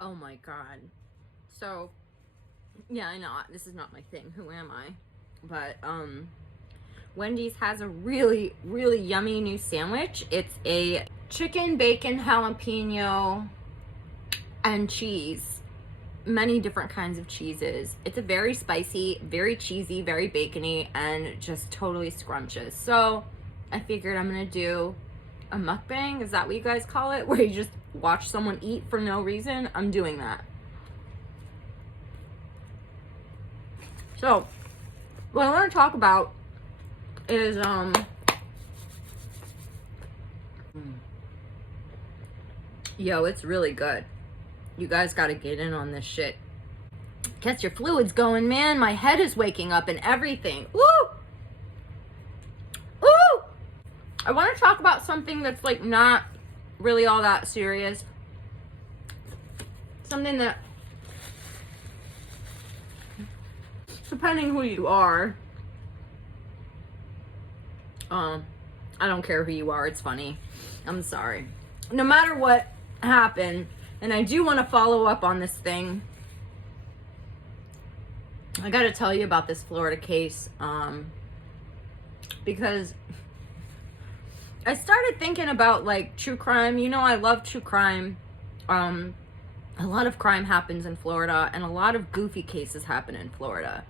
Oh my god. So, yeah, I know this is not my thing. Who am I? But Wendy's has a really, really yummy new sandwich. It's a chicken, bacon, jalapeno, and cheese. Many different kinds of cheeses. It's a very spicy, very cheesy, very bacony, and just totally scrumptious. So I figured I'm gonna do a mukbang. Is that what you guys call it? Where you just watch someone eat for no reason? I'm doing that. So what I want to talk about is yo, it's really good. You guys got to get in on this shit. Gets your fluids going, man. My head is waking up and everything. Woo! Woo! I want to talk about something that's like not really all that serious. Something that, depending who you are, I don't care who you are, it's funny. I'm sorry. No matter what happened, and I do want to follow up on this thing. I got to tell you about this Florida case, because I started thinking about like true crime. You know, I love true crime. A lot of crime happens in Florida, and a lot of goofy cases happen in Florida.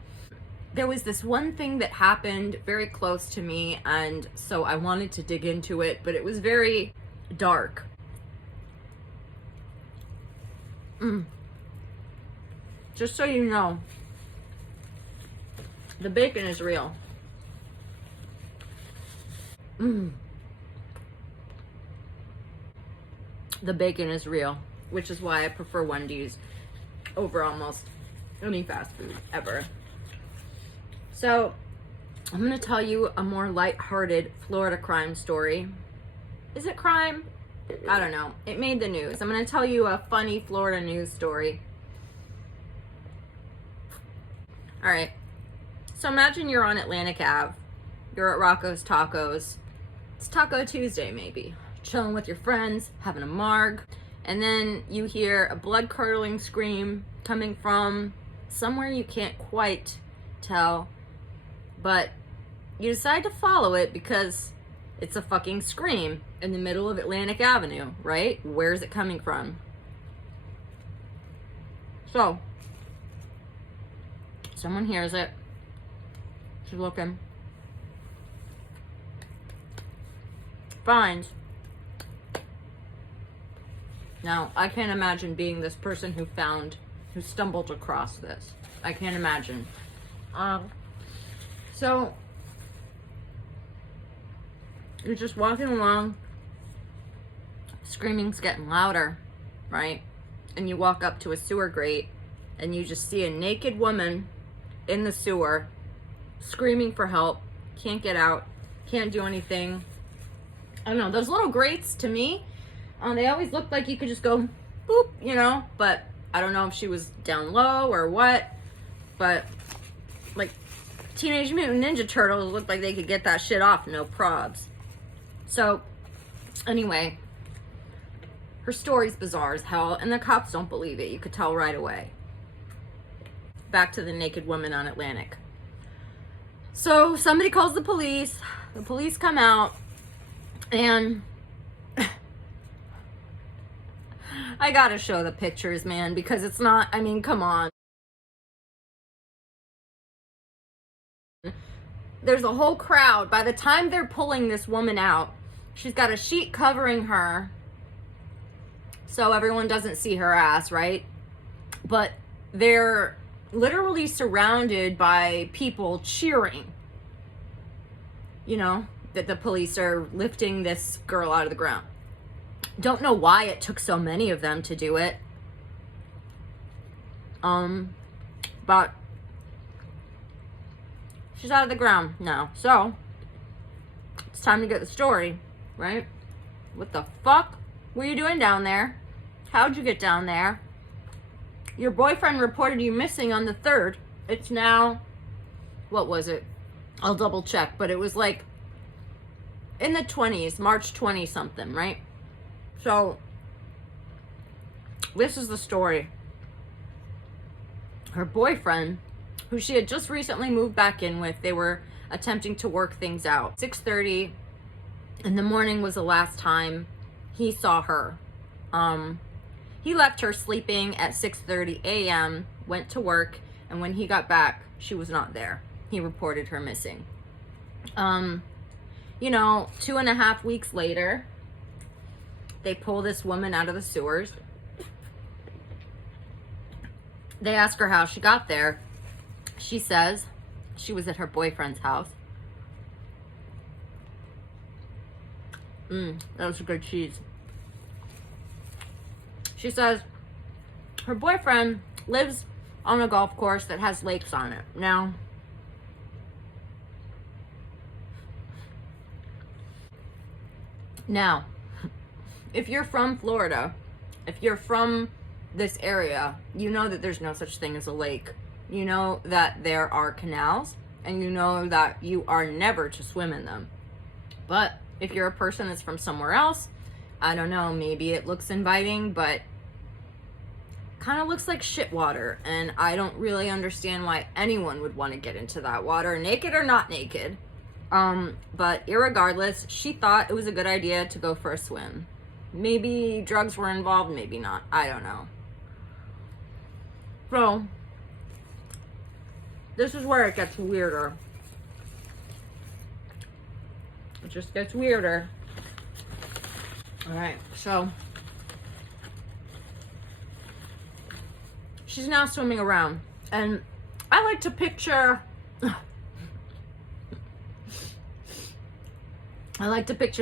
There was this one thing that happened very close to me, and so I wanted to dig into it, but it was very dark. Just so you know, the bacon is real. The bacon is real, which is why I prefer Wendy's over almost any fast food ever. So, I'm going to tell you a more lighthearted Florida crime story. Is it crime? I don't know. It made the news. I'm going to tell you a funny Florida news story. All right. So imagine you're on Atlantic Ave. You're at Rocco's Tacos. It's Taco Tuesday, maybe. Chilling with your friends, having a marg. And then you hear a blood-curdling scream coming from somewhere you can't quite tell. But you decide to follow it because it's a fucking scream in the middle of Atlantic Avenue, right? Where's it coming from? So, someone hears it. She's looking. Finds. Now, I can't imagine being this person who stumbled across this. I can't imagine. So, you're just walking along, screaming's getting louder, right? And you walk up to a sewer grate, and you just see a naked woman in the sewer, screaming for help, can't get out, can't do anything. I don't know, those little grates, to me, they always look like you could just go, boop, you know? But I don't know if she was down low or what, but, like, Teenage Mutant Ninja Turtles looked like they could get that shit off, no probs. So, anyway, her story's bizarre as hell, and the cops don't believe it. You could tell right away. Back to the naked woman on Atlantic. So, somebody calls the police. The police come out, and I gotta show the pictures, man, because it's not, I mean, come on. There's a whole crowd. By the time they're pulling this woman out, she's got a sheet covering her so everyone doesn't see her ass, right? But they're literally surrounded by people cheering, you know, that the police are lifting this girl out of the ground. Don't know why it took so many of them to do it. But she's out of the ground now. So, it's time to get the story, right? What the fuck were you doing down there? How'd you get down there? Your boyfriend reported you missing on the 3rd. It's now, what was it? I'll double check, but it was like in the 20s, March 20 something, right? So, This is the story. Her boyfriend, who she had just recently moved back in with, they were attempting to work things out. 6:30 in the morning was the last time he saw her. He left her sleeping at 6:30 a.m., went to work, and when he got back, she was not there. He reported her missing. 2.5 weeks later, they pull this woman out of the sewers. They ask her how she got there. She says she was at her boyfriend's house. That was a good cheese. She says her boyfriend lives on a golf course that has lakes on it. Now, if you're from Florida, if you're from this area, you know that there's no such thing as a lake. You know that there are canals, and you know that you are never to swim in them. But if you're a person that's from somewhere else, I don't know, maybe it looks inviting, but kind of looks like shit water, and I don't really understand why anyone would want to get into that water, naked or not naked. But irregardless, she thought it was a good idea to go for a swim. Maybe drugs were involved, maybe not. I don't know. So, this is where it gets weirder. It just gets weirder. Alright, so she's now swimming around. And I like to picture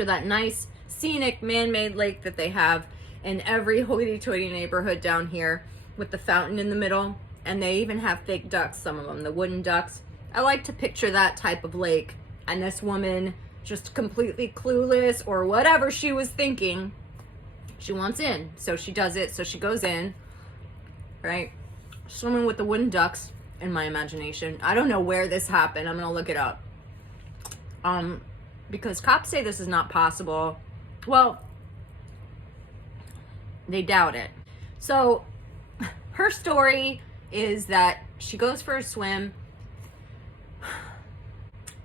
that nice, scenic, man-made lake that they have in every hoity-toity neighborhood down here with the fountain in the middle. And they even have fake ducks, some of them, the wooden ducks. I like to picture that type of lake. And this woman, just completely clueless or whatever she was thinking, she wants in. So she does it. So she goes in, right? Swimming with the wooden ducks in my imagination. I don't know where this happened. I'm going to look it up. Because cops say this is not possible. Well, they doubt it. So her story is that she goes for a swim.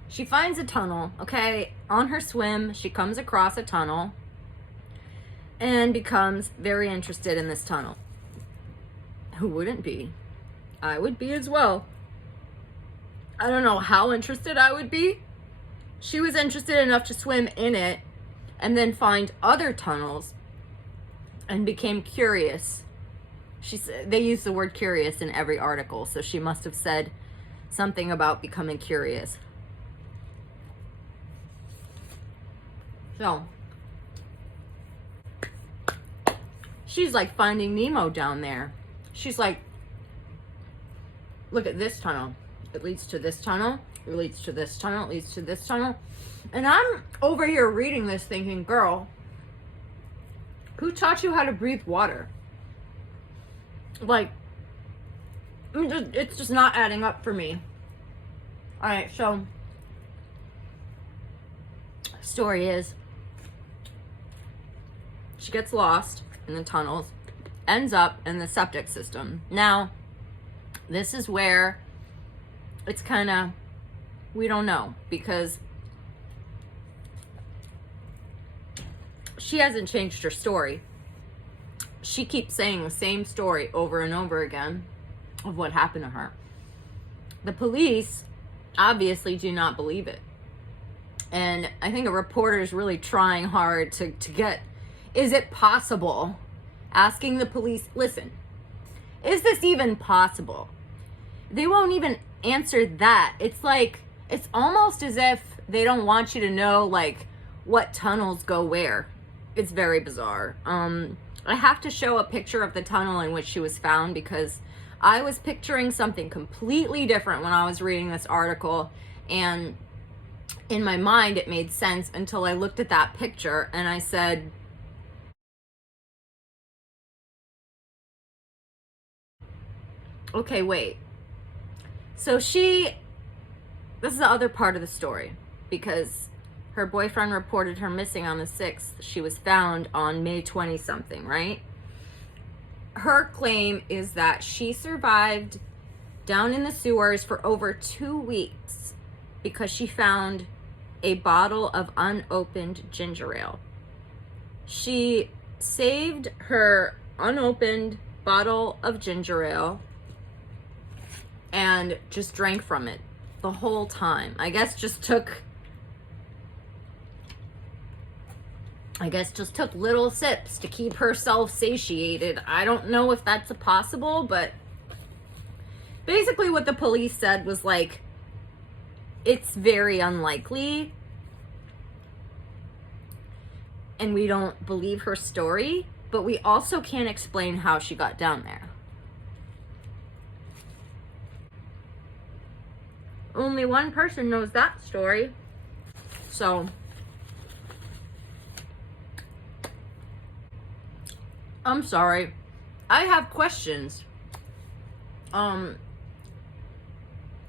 She finds a tunnel, okay? On her swim, she comes across a tunnel and becomes very interested in this tunnel. Who wouldn't be? I would be as well. I don't know how interested I would be. She was interested enough to swim in it and then find other tunnels and became curious. They use the word curious in every article, so she must have said something about becoming curious. So, she's like Finding Nemo down there. She's like, look at this tunnel. It leads to this tunnel. It leads to this tunnel. It leads to this tunnel. And I'm over here reading this thinking, girl, who taught you how to breathe water? Like, it's just not adding up for me. Alright, so, story is, she gets lost in the tunnels, ends up in the septic system. Now, this is where it's kind of, we don't know, because she hasn't changed her story. She keeps saying the same story over and over again of what happened to her. The police obviously do not believe it. And I think a reporter is really trying hard to get, is it possible? Asking the police, listen, is this even possible? They won't even answer that. It's like, it's almost as if they don't want you to know, like, what tunnels go where. It's very bizarre. I have to show a picture of the tunnel in which she was found because I was picturing something completely different when I was reading this article, and in my mind it made sense until I looked at that picture and I said, okay, wait. So this is the other part of the story, because her boyfriend reported her missing on the 6th. She was found on May 20 something, right? her claim is that she survived down in the sewers for over 2 weeks because she found a bottle of unopened ginger ale. She saved her unopened bottle of ginger ale and just drank from it the whole time. I guess just took little sips to keep herself satiated. I don't know if that's possible, but basically what the police said was like, it's very unlikely, and we don't believe her story, but we also can't explain how she got down there. Only one person knows that story. So, I'm sorry. I have questions.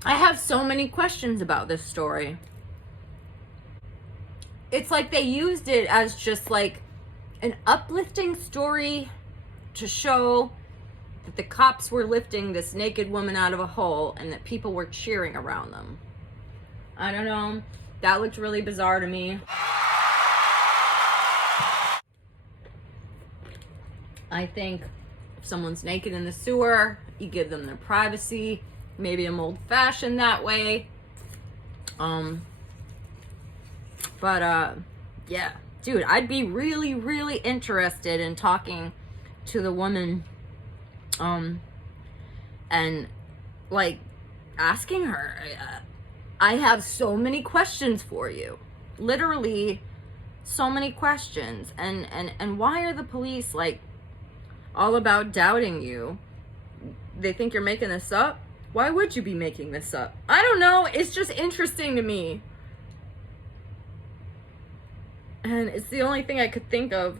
I have so many questions about this story. It's like they used it as just like an uplifting story to show that the cops were lifting this naked woman out of a hole and that people were cheering around them. I don't know. That looked really bizarre to me. I think if someone's naked in the sewer, you give them their privacy. Maybe I'm old-fashioned that way. Yeah. Dude, I'd be really, really interested in talking to the woman, and, like, asking her. I have so many questions for you. Literally, so many questions. And why are the police, like, all about doubting you? They think you're making this up? Why would you be making this up? I don't know. It's just interesting to me. And it's the only thing I could think of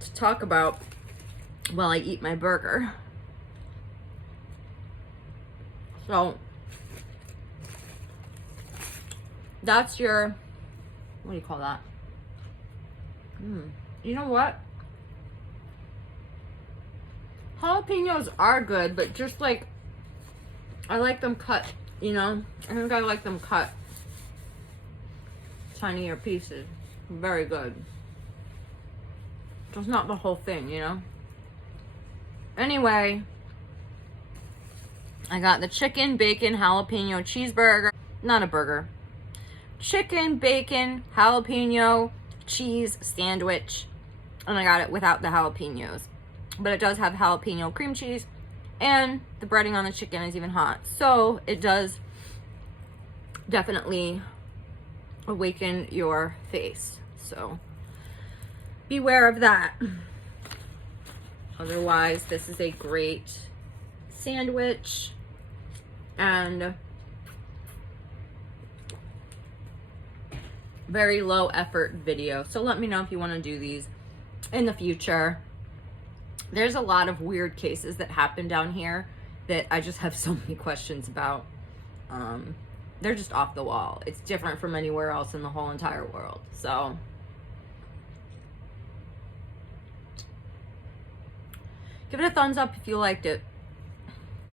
to talk about while I eat my burger. So, that's your, what do you call that? You know what? Jalapenos are good, but just like, I like them cut, you know? I think I like them cut tinier pieces. Very good. Just not the whole thing, you know? Anyway, I got the chicken, bacon, jalapeno cheeseburger. Not a burger. Chicken, bacon, jalapeno, cheese sandwich. And I got it without the jalapenos. But it does have jalapeno cream cheese. And the breading on the chicken is even hot. So it does definitely awaken your face. So beware of that. Otherwise, this is a great sandwich. And very low effort video. So let me know if you want to do these in the future. There's a lot of weird cases that happen down here that I just have so many questions about. They're just off the wall. It's different from anywhere else in the whole entire world. So give it a thumbs up if you liked it.